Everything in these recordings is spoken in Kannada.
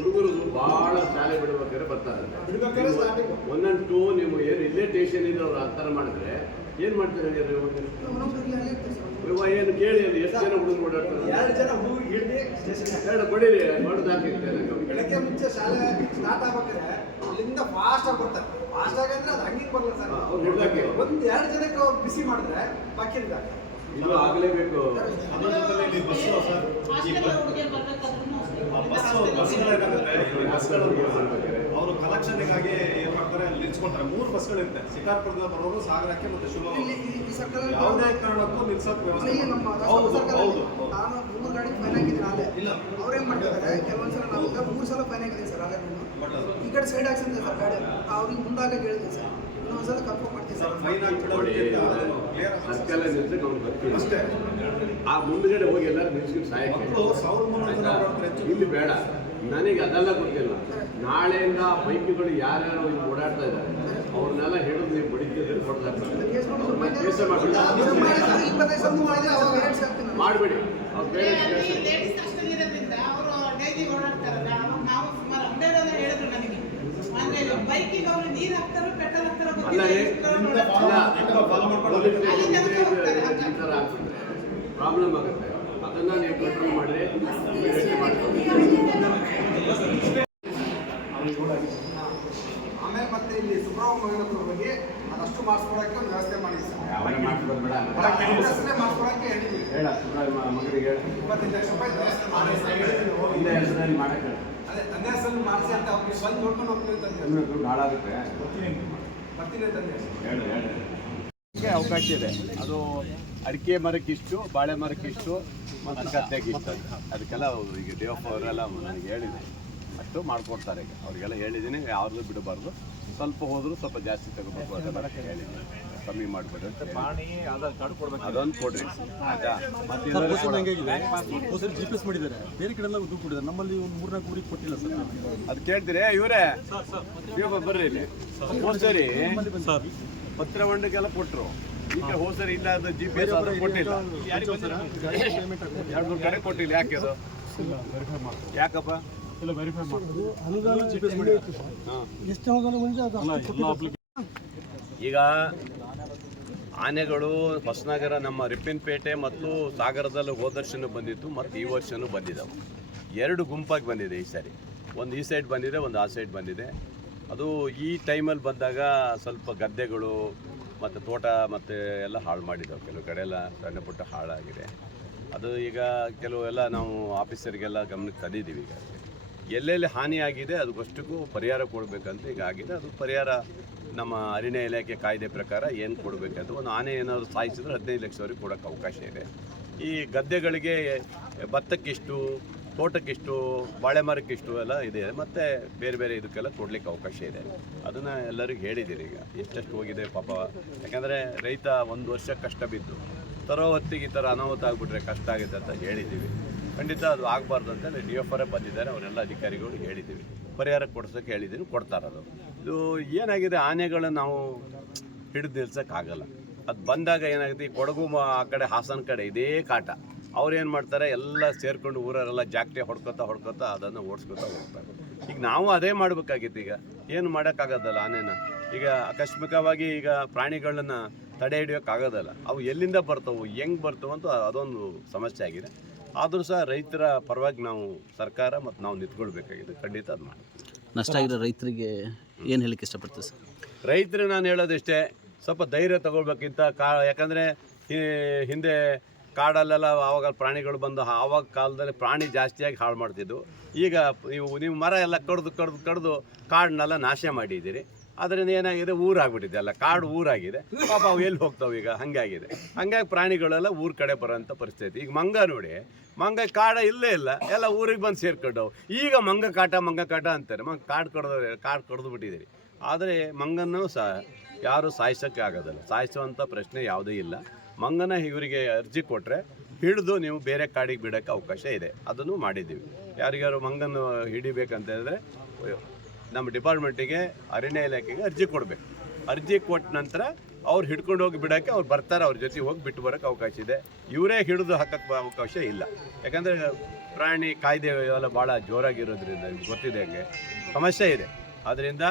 ಹುಡುಗರು ಬಹಳ ಶಾಲೆ ಬಿಡ್ಬೇಕಾದ್ರೆ ಬರ್ತಾರೆ. ಒಂದೊಂದು ಟೂ ನೀವು ಏನು ಇಲ್ಲೇ ಸ್ಟೇಷನ್ ಇದ್ರೆ ಅವ್ರು ಥರ ಮಾಡಿದ್ರೆ ಏನ್ ಮಾಡ್ತಾರೆ ಏನು ಕೇಳಿ ಅಲ್ಲಿ ಎಷ್ಟು ಜನ ಹುಡುಗರು ಓಡಾಡ್ತಾರೆ? ಎರಡು ಜನ ಹೋಗಿ ಹಿಡಿದು ಸ್ಟೇಷನ್ ಹೇಳ ಕೊಡಿರಿ ಮಾಡೋದು ಹಾಕಿರ್ತಾರೆ ಬೆಳಗ್ಗೆ ಮುಂಚೆ ಶಾಲೆ ಸ್ಟಾರ್ಟ್ ಆಗ್ಬೇಕಾದ್ರೆ ಅಲ್ಲಿಂದ ಫಾಸ್ಟ್ ಆಗಿ ಬರ್ತಾರೆ. ಫಾಸ್ಟ್ ಆಗಿ ಅಂದ್ರೆ ಅದು ಹಂಗಿಂಗ್ ಬರಲ್ಲ ಸರ್. ಹಾ, ಅವ್ರು ಹಿಡ್ದಾಕಿ. ಒಂದ್ ಎರಡು ಜನಕ್ಕೆ ಅವ್ರು ಬಿಸಿ ಮಾಡಿದ್ರೆ ಬಾಕಿಂದ ಇದು ಆಗಲೇಬೇಕು. ಅದ್ರ ಬಸ್ಸು ಸರ್. ಬಸ್ಸು ಬಸ್ಗಳು ಅವರು ಕಲೆಕ್ಷನ್ಗಾಗಿ ಏನ್ ಮಾಡ್ತಾರೆ ಅಲ್ಲಿ ನಿಲ್ಸ್ಕೊಂತಾರೆ ಮೂರು ಬಸ್ಗಳಿರುತ್ತೆ ಶಿಕಾರ್ಪುರದಿಂದ ಬರೋರು ಸಾಗರಕ್ಕೆ ಮತ್ತೆ ಇಲ್ಲಿ ಶಿವಮೊಗ್ಗ ಈ- ಈ ಸರ್ಕಲ್ ಯಾವುದೇ ಕಾರಣಕ್ಕೂ ನಿಲ್ಸಕ್ ವ್ಯವಸ್ಥೆ ಹೌದು ಹೌದು ನಾನು ಮೂರು ಗಾಡಿ ಫೈನ್ ಹಾಕಿದ್ದೀನಿ ಅಲ್ಲೇ. ಇಲ್ಲ. ಅವ್ರೇನ್ ಕೆಲವೊಂದ್ಸಲ ನಾವು ಈಗ ಮೂರು ಸಲ ಫೈನ್ ಸರ್ ಅಲ್ಲೇ ಈ ಕಡೆ ಸೈಡ್ ಹಾಕ್ಸಿದ್ದೆ ಸರ್ ಗಾಡಿ. ಅವ್ರಿಗೆ ಮುಂದಾಗ ಸರ್. ಇನ್ನೊಂದ್ಸಲ ಕನ್ಫರ್ಮ್ ಮಾಡ್ತೀನಿ ಫೈನ್ ಅಷ್ಟೇ. ಆ ಮುಂದ್ಗಡೆ ಹೋಗಿ ಎಲ್ಲರೂ ನಿಲ್ಸ್ಕೊಂಡು ಹೆಚ್ಚು. ಇಲ್ಲಿ ಬೇಡ. ನನಗೆ ಅದೆಲ್ಲ ಗೊತ್ತಿಲ್ಲ. ನಾಳೆಯಿಂದ ಬೈಕ್ಗಳು ಯಾರ್ಯಾರು ಇಲ್ಲಿ ಓಡಾಡ್ತಾ ಇದ್ದಾರೆ ಅವ್ರನ್ನೆಲ್ಲ ಹೇಳೋದು ನೀವು ಬಡಿತಿದ್ರೆ ಕೊಡ್ತಾ ಮಾಡ್ಬಿಡಿ. ಪ್ರಾಬ್ಲಮ್ ಆಗುತ್ತೆ. ಅದನ್ನ ನೀವು ಕಂಟ್ರೋಲ್ ಮಾಡಿ immediately ಮಾಡ್ಕೊಳ್ಳಿ ಆಮೇಲೆ ಮತ್ತೆ ಇಲ್ಲಿ ಸುಬ್ರಹ್ಮಣ್ಯ ಅದಷ್ಟು ಮಾಡಿಸ್ಕೊಡಕ್ಕೆ ಒಂದು ವ್ಯವಸ್ಥೆ ಸರ್ ಮಾಡಿಸ್ಕೊಡಕ್ಕೆ ಹೇಳಿದ್ವಿ. ಹೇಳ ಮಗನಿಗೆ ಹೇಳ. ಇಪ್ಪತ್ತೈದು ಲಕ್ಷ ರೂಪಾಯಿ ವ್ಯವಸ್ಥೆ ಇಲ್ಲ ಹೆಸರಲ್ಲಿ ಮಾಡಕ್ಕೆ ಅದೇ ತಂದೆ ಹೆಸರು ಮಾಡಿಸಿ ಅಂತ ಅವ್ರಿಗೆ ಬಂದು ನೋಡ್ಕೊಂಡು ಹೋಗ್ತೀನಿ ಅಂತಂದೆ ಸುಮ್ಮನೆ ದುಡ್ಡು ಹಾಳಾಗುತ್ತೆ. ಬರ್ತೀನಿ. ಅಂತಂದೆ ಹೇಳು ಹೇಳು. ಅವಕಾಶ ಇದೆ. ಅದು ಅಡಿಕೆ ಮರಕ್ಕಿಷ್ಟು ಬಾಳೆ ಮರಕ್ಕಿಷ್ಟು ಮತ್ತು ಗದ್ದೆಗಿಷ್ಟು ಅಂತ. ಅದಕ್ಕೆಲ್ಲ ಅವ್ರು ಈಗ ದೇವಪ್ಪ ಅವರೆಲ್ಲ ನನಗೆ ಹೇಳಿದೆ ಅಷ್ಟು ಮಾಡ್ಕೊಡ್ತಾರೆ ಈಗ. ಅವ್ರಿಗೆಲ್ಲ ಹೇಳಿದ್ದೀನಿ ಯಾವ್ದು ಬಿಡಬಾರ್ದು. ಸ್ವಲ್ಪ ಹೋದರೂ ಸ್ವಲ್ಪ ಜಾಸ್ತಿ ತಗೋಬೇಕು ಅದೆಲ್ಲ ಹೇಳಿದ್ದೀನಿ ಕಮ್ಮಿ ಮಾಡಬೇಡಿ ಅಂತ. ಅದೊಂದು ಕೊಡ್ರಿ. ಆಯ್ತಾ? ಮತ್ತೆ ಜಿ ಪಿ ಎಸ್ ಮಾಡಿದ್ದಾರೆ. ಬೇರೆ ಕಡೆ ಎಲ್ಲ ದುಡ್ಡು ಕೊಟ್ಟಿದ್ದಾರೆ. ನಮ್ಮಲ್ಲಿ ಒಂದು ಮೂರ್ನಾಲ್ಕು ಊರಿಗೆ ಕೊಟ್ಟಿಲ್ಲ ಸರ್ ಅದು ಕೇಳ್ತೀರಿ? ಇವರೇ? ನೀವು ಬರ್ರಿ ಇಲ್ಲಿ. ಸರ್ ಪತ್ರ ಮಂಡಕ್ಕೆಲ್ಲ ಕೊಟ್ಟರು ಈಗ ಹೋಸರಿ ಇಲ್ಲ ಅದು ಜಿ ಪಿ ಎಸ್ ಕೊಟ್ಟಿಲ್ಲ. ಎರಡು ಮೂರು ಕಡೆ ಕೊಟ್ಟಿಲ್ಲ ಯಾಕೆ ಅದು? ಯಾಕಪ್ಪ? ಇಲ್ಲ ವೆರಿಫೈ ಮಾಡಿ. ಈಗ ಆನೆಗಳು ಹೊಸನಗರ ನಮ್ಮ ರಿಪ್ಪಿನ್ಪೇಟೆ ಮತ್ತು ಸಾಗರದಲ್ಲಿ ಹೋದ ವರ್ಷನೂ ಬಂದಿತ್ತು ಮತ್ತು ಈ ವರ್ಷನೂ ಬಂದಿದ್ದಾವೆ ಎರಡು ಗುಂಪಾಗಿ ಬಂದಿದೆ ಈ ಸಾರಿ. ಒಂದು ಈ ಸೈಡ್ ಬಂದಿದೆ ಒಂದು ಆ ಸೈಡ್ ಬಂದಿದೆ. ಅದು ಈ ಟೈಮಲ್ಲಿ ಬಂದಾಗ ಸ್ವಲ್ಪ ಗದ್ದೆಗಳು ಮತ್ತು ತೋಟ ಮತ್ತು ಎಲ್ಲ ಹಾಳು ಮಾಡಿದ್ದಾವೆ. ಕೆಲವು ಕಡೆ ಎಲ್ಲ ಸಣ್ಣ ಪುಟ್ಟ ಹಾಳಾಗಿದೆ. ಅದು ಈಗ ಕೆಲವೆಲ್ಲ ನಾವು ಆಫೀಸರಿಗೆಲ್ಲ ಗಮನಕ್ಕೆ ತಂದಿದ್ದೀವಿ ಈಗ. ಎಲ್ಲೆಲ್ಲಿ ಹಾನಿಯಾಗಿದೆ ಅದಕ್ಕಷ್ಟಕ್ಕೂ ಪರಿಹಾರ ಕೊಡಬೇಕಂತ ಈಗ ಆಗಿದೆ. ಅದು ಪರಿಹಾರ ನಮ್ಮ ಅರಣ್ಯ ಇಲಾಖೆ ಕಾಯ್ದೆ ಪ್ರಕಾರ ಏನು ಕೊಡಬೇಕಂತ ಒಂದು ಆನೆ ಏನಾದರೂ ಸಾಯಿಸಿದ್ರೆ ಹದಿನೈದು ಲಕ್ಷವರೆಗೆ ಕೊಡೋಕ್ಕೆ ಅವಕಾಶ ಇದೆ. ಈ ಗದ್ದೆಗಳಿಗೆ ಭತ್ತಕ್ಕಿಷ್ಟು ತೋಟಕ್ಕಿಷ್ಟು ಬಾಳೆ ಮರಕ್ಕಿಷ್ಟು ಎಲ್ಲ ಇದೆ. ಮತ್ತು ಬೇರೆ ಬೇರೆ ಇದಕ್ಕೆಲ್ಲ ಕೊಡಲಿಕ್ಕೆ ಅವಕಾಶ ಇದೆ. ಅದನ್ನು ಎಲ್ಲರಿಗೂ ಹೇಳಿದ್ದೀರಿ ಈಗ. ಎಷ್ಟೆಷ್ಟು ಹೋಗಿದೆ ಪಾಪ. ಯಾಕಂದರೆ ರೈತ ಒಂದು ವರ್ಷ ಕಷ್ಟ ಬಿದ್ದು, ತರೋ ಹೊತ್ತಿಗೆ ಈ ಥರ ಅನಾಹುತ ಆಗಿಬಿಟ್ರೆ ಕಷ್ಟ ಆಗುತ್ತೆ ಅಂತ ಹೇಳಿದ್ದೀವಿ. ಖಂಡಿತ ಅದು ಆಗಬಾರ್ದು ಅಂತ ಡಿ ಎಫ್ ಆರೇ ಬಂದಿದ್ದಾರೆ. ಅವರೆಲ್ಲ ಅಧಿಕಾರಿಗಳು ಹೇಳಿದ್ದೀವಿ. ಪರಿಹಾರ ಕೊಡ್ಸೋಕ್ಕೆ ಹೇಳಿದ್ದೀವಿ ಕೊಡ್ತಾರದು ಇದು ಏನಾಗಿದೆ? ಆನೆಗಳನ್ನ ನಾವು ಹಿಡಿದು ನಿಲ್ಸೋಕ್ಕಾಗಲ್ಲ. ಅದು ಬಂದಾಗ ಏನಾಗುತ್ತೆ? ಈ ಕೊಡಗು ಆ ಕಡೆ ಹಾಸನ ಕಡೆ ಇದೇ ಕಾಟ. ಅವ್ರು ಏನು ಮಾಡ್ತಾರೆ? ಎಲ್ಲ ಸೇರ್ಕೊಂಡು ಊರವರೆಲ್ಲ ಜಾಕ್ಟೆ ಹೊಡ್ಕೊತಾ ಹೊಡ್ಕೊತಾ ಅದನ್ನು ಓಡಿಸ್ಕೊತಾ ಹೋಗ್ತಾರೆ. ಈಗ ನಾವು ಅದೇ ಮಾಡಬೇಕಾಗಿತ್ತು ಈಗ. ಏನು ಮಾಡೋಕ್ಕಾಗೋದಲ್ಲ ಆನೆನ? ಈಗ ಆಕಸ್ಮಿಕವಾಗಿ ಈಗ ಪ್ರಾಣಿಗಳನ್ನ ತಡೆ ಹಿಡಿಯೋಕ್ಕಾಗೋದಲ್ಲ. ಅವು ಎಲ್ಲಿಂದ ಬರ್ತವು ಹೆಂಗೆ ಬರ್ತವೆ ಅಂತ ಅದೊಂದು ಸಮಸ್ಯೆ ಆಗಿದೆ. ಆದರೂ ಸಹ ರೈತರ ಪರವಾಗಿ ನಾವು ಸರ್ಕಾರ ಮತ್ತು ನಾವು ನಿಂತ್ಕೊಳ್ಬೇಕಾಗಿದೆ. ಖಂಡಿತ ಅದು ಮಾಡಿ ನಷ್ಟ ಆಗಿರೋ ರೈತರಿಗೆ ಏನು ಹೇಳಕ್ಕೆ ಇಷ್ಟಪಡ್ತೀವಿ ಸರ್? ರೈತರು ನಾನು ಹೇಳೋದಿಷ್ಟೇ ಸ್ವಲ್ಪ ಧೈರ್ಯ ತಗೊಳ್ಬೇಕಿಂತ ಕಾ ಯಾಕಂದರೆ ಹಿಂದೆ ಕಾಡಲ್ಲೆಲ್ಲ ಆವಾಗ ಪ್ರಾಣಿಗಳು ಬಂದು ಆವಾಗ ಕಾಲದಲ್ಲಿ ಪ್ರಾಣಿ ಜಾಸ್ತಿಯಾಗಿ ಹಾಳು ಮಾಡ್ತಿದ್ವು. ಈಗ ನೀವು ನೀವು ಮರ ಎಲ್ಲ ಕಡ್ದು ಕಡ್ದು ಕಡ್ದು ಕಾಡನ್ನೆಲ್ಲ ನಾಶ ಮಾಡಿದ್ದೀರಿ. ಅದರಿಂದ ಏನಾಗಿದೆ? ಊರಾಗ್ಬಿಟ್ಟಿದೆ ಅಲ್ಲ, ಕಾಡು ಊರಾಗಿದೆ. ಪಾಪ ಅವು ಎಲ್ಲಿ ಹೋಗ್ತಾವೆ ಈಗ? ಹಾಗಾಗಿದೆ. ಹಂಗಾಗಿ ಪ್ರಾಣಿಗಳೆಲ್ಲ ಊರ ಕಡೆ ಬರೋಂಥ ಪರಿಸ್ಥಿತಿ. ಈಗ ಮಂಗ ನೋಡಿ, ಮಂಗ ಕಾಡ ಇಲ್ಲೇ ಇಲ್ಲ, ಎಲ್ಲ ಊರಿಗೆ ಬಂದು ಸೇರ್ಕೊಂಡವು. ಈಗ ಮಂಗ ಕಾಟ ಮಂಗ ಕಾಟ ಅಂತಾರೆ. ಮಂಗ ಕಾಡು ಕಡ್ದವ್ರೆ ಕಾಡು ಕಡ್ದು ಬಿಟ್ಟಿದ್ದೀರಿ. ಆದರೆ ಮಂಗನ್ನು ಸಹ ಯಾರು ಸಾಯಿಸೋಕ್ಕೆ ಆಗೋದಿಲ್ಲ. ಸಾಯಿಸುವಂಥ ಪ್ರಶ್ನೆ ಯಾವುದೂ ಇಲ್ಲ. ಮಂಗನ ಇವರಿಗೆ ಅರ್ಜಿ ಕೊಟ್ಟರೆ ಹಿಡಿದು ನೀವು ಬೇರೆ ಕಾಡಿಗೆ ಬಿಡೋಕ್ಕೆ ಅವಕಾಶ ಇದೆ. ಅದನ್ನು ಮಾಡಿದ್ದೀವಿ. ಯಾರಿಗಾರು ಮಂಗನ ಹಿಡಿಬೇಕಂತ ಹೇಳಿದ್ರೆ ನಮ್ಮ ಡಿಪಾರ್ಟ್ಮೆಂಟಿಗೆ, ಅರಣ್ಯ ಇಲಾಖೆಗೆ ಅರ್ಜಿ ಕೊಡಬೇಕು. ಅರ್ಜಿ ಕೊಟ್ಟ ನಂತರ ಅವ್ರು ಹಿಡ್ಕೊಂಡು ಹೋಗಿ ಬಿಡೋಕ್ಕೆ ಅವ್ರು ಬರ್ತಾರೆ, ಅವ್ರ ಜೊತೆ ಹೋಗಿ ಬಿಟ್ಟು ಬರೋಕ್ಕೆ ಅವಕಾಶ ಇದೆ. ಇವರೇ ಹಿಡಿದು ಹಾಕಕ್ಕೆ ಅವಕಾಶ ಇಲ್ಲ. ಯಾಕಂದರೆ ಪ್ರಾಣಿ ಕಾಯ್ದೆ ಎಲ್ಲ ಭಾಳ ಜೋರಾಗಿರೋದ್ರಿಂದ, ಗೊತ್ತಿದೆ ಹಂಗೆ. ಸಮಸ್ಯೆ ಇದೆ. ಆದ್ದರಿಂದ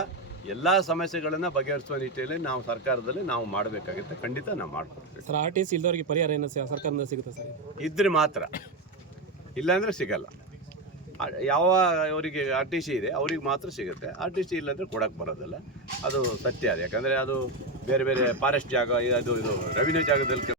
ಎಲ್ಲ ಸಮಸ್ಯೆಗಳನ್ನು ಬಗೆಹರಿಸುವ ನಿಟ್ಟಿನಲ್ಲಿ ನಾವು ಸರ್ಕಾರದಲ್ಲಿ ನಾವು ಮಾಡಬೇಕಾಗುತ್ತೆ. ಖಂಡಿತ ನಾವು ಮಾಡ್ಕೊಡ್ತೀವಿ. ಸರ್ ಆರ್ ಟಿ ಸಿ ಇಲ್ದವರಿಗೆ ಪರಿಹಾರ ಏನು ಸರ್ಕಾರದಿಂದ ಸಿಗುತ್ತೆ ಸರ್? ಇದ್ರೆ ಮಾತ್ರ. ಇಲ್ಲಾಂದರೆ ಸಿಗಲ್ಲ. ಯಾವ ಅವರಿಗೆ ಆರ್ ಟಿ ಸಿ ಇದೆ ಅವ್ರಿಗೆ ಮಾತ್ರ ಸಿಗುತ್ತೆ. ಆರ್ ಟಿ ಸಿ ಇಲ್ಲಾಂದ್ರೆ ಕೊಡಕ್ಕೆ ಬರೋದಿಲ್ಲ. ಅದು ಸತ್ಯ. ಅದು ಯಾಕಂದರೆ ಅದು ಬೇರೆ ಬೇರೆ ಫಾರೆಸ್ಟ್ ಜಾಗ ಅದು ಇದು ರೆವಿನ್ಯೂ ಜಾಗದಲ್ಲಿ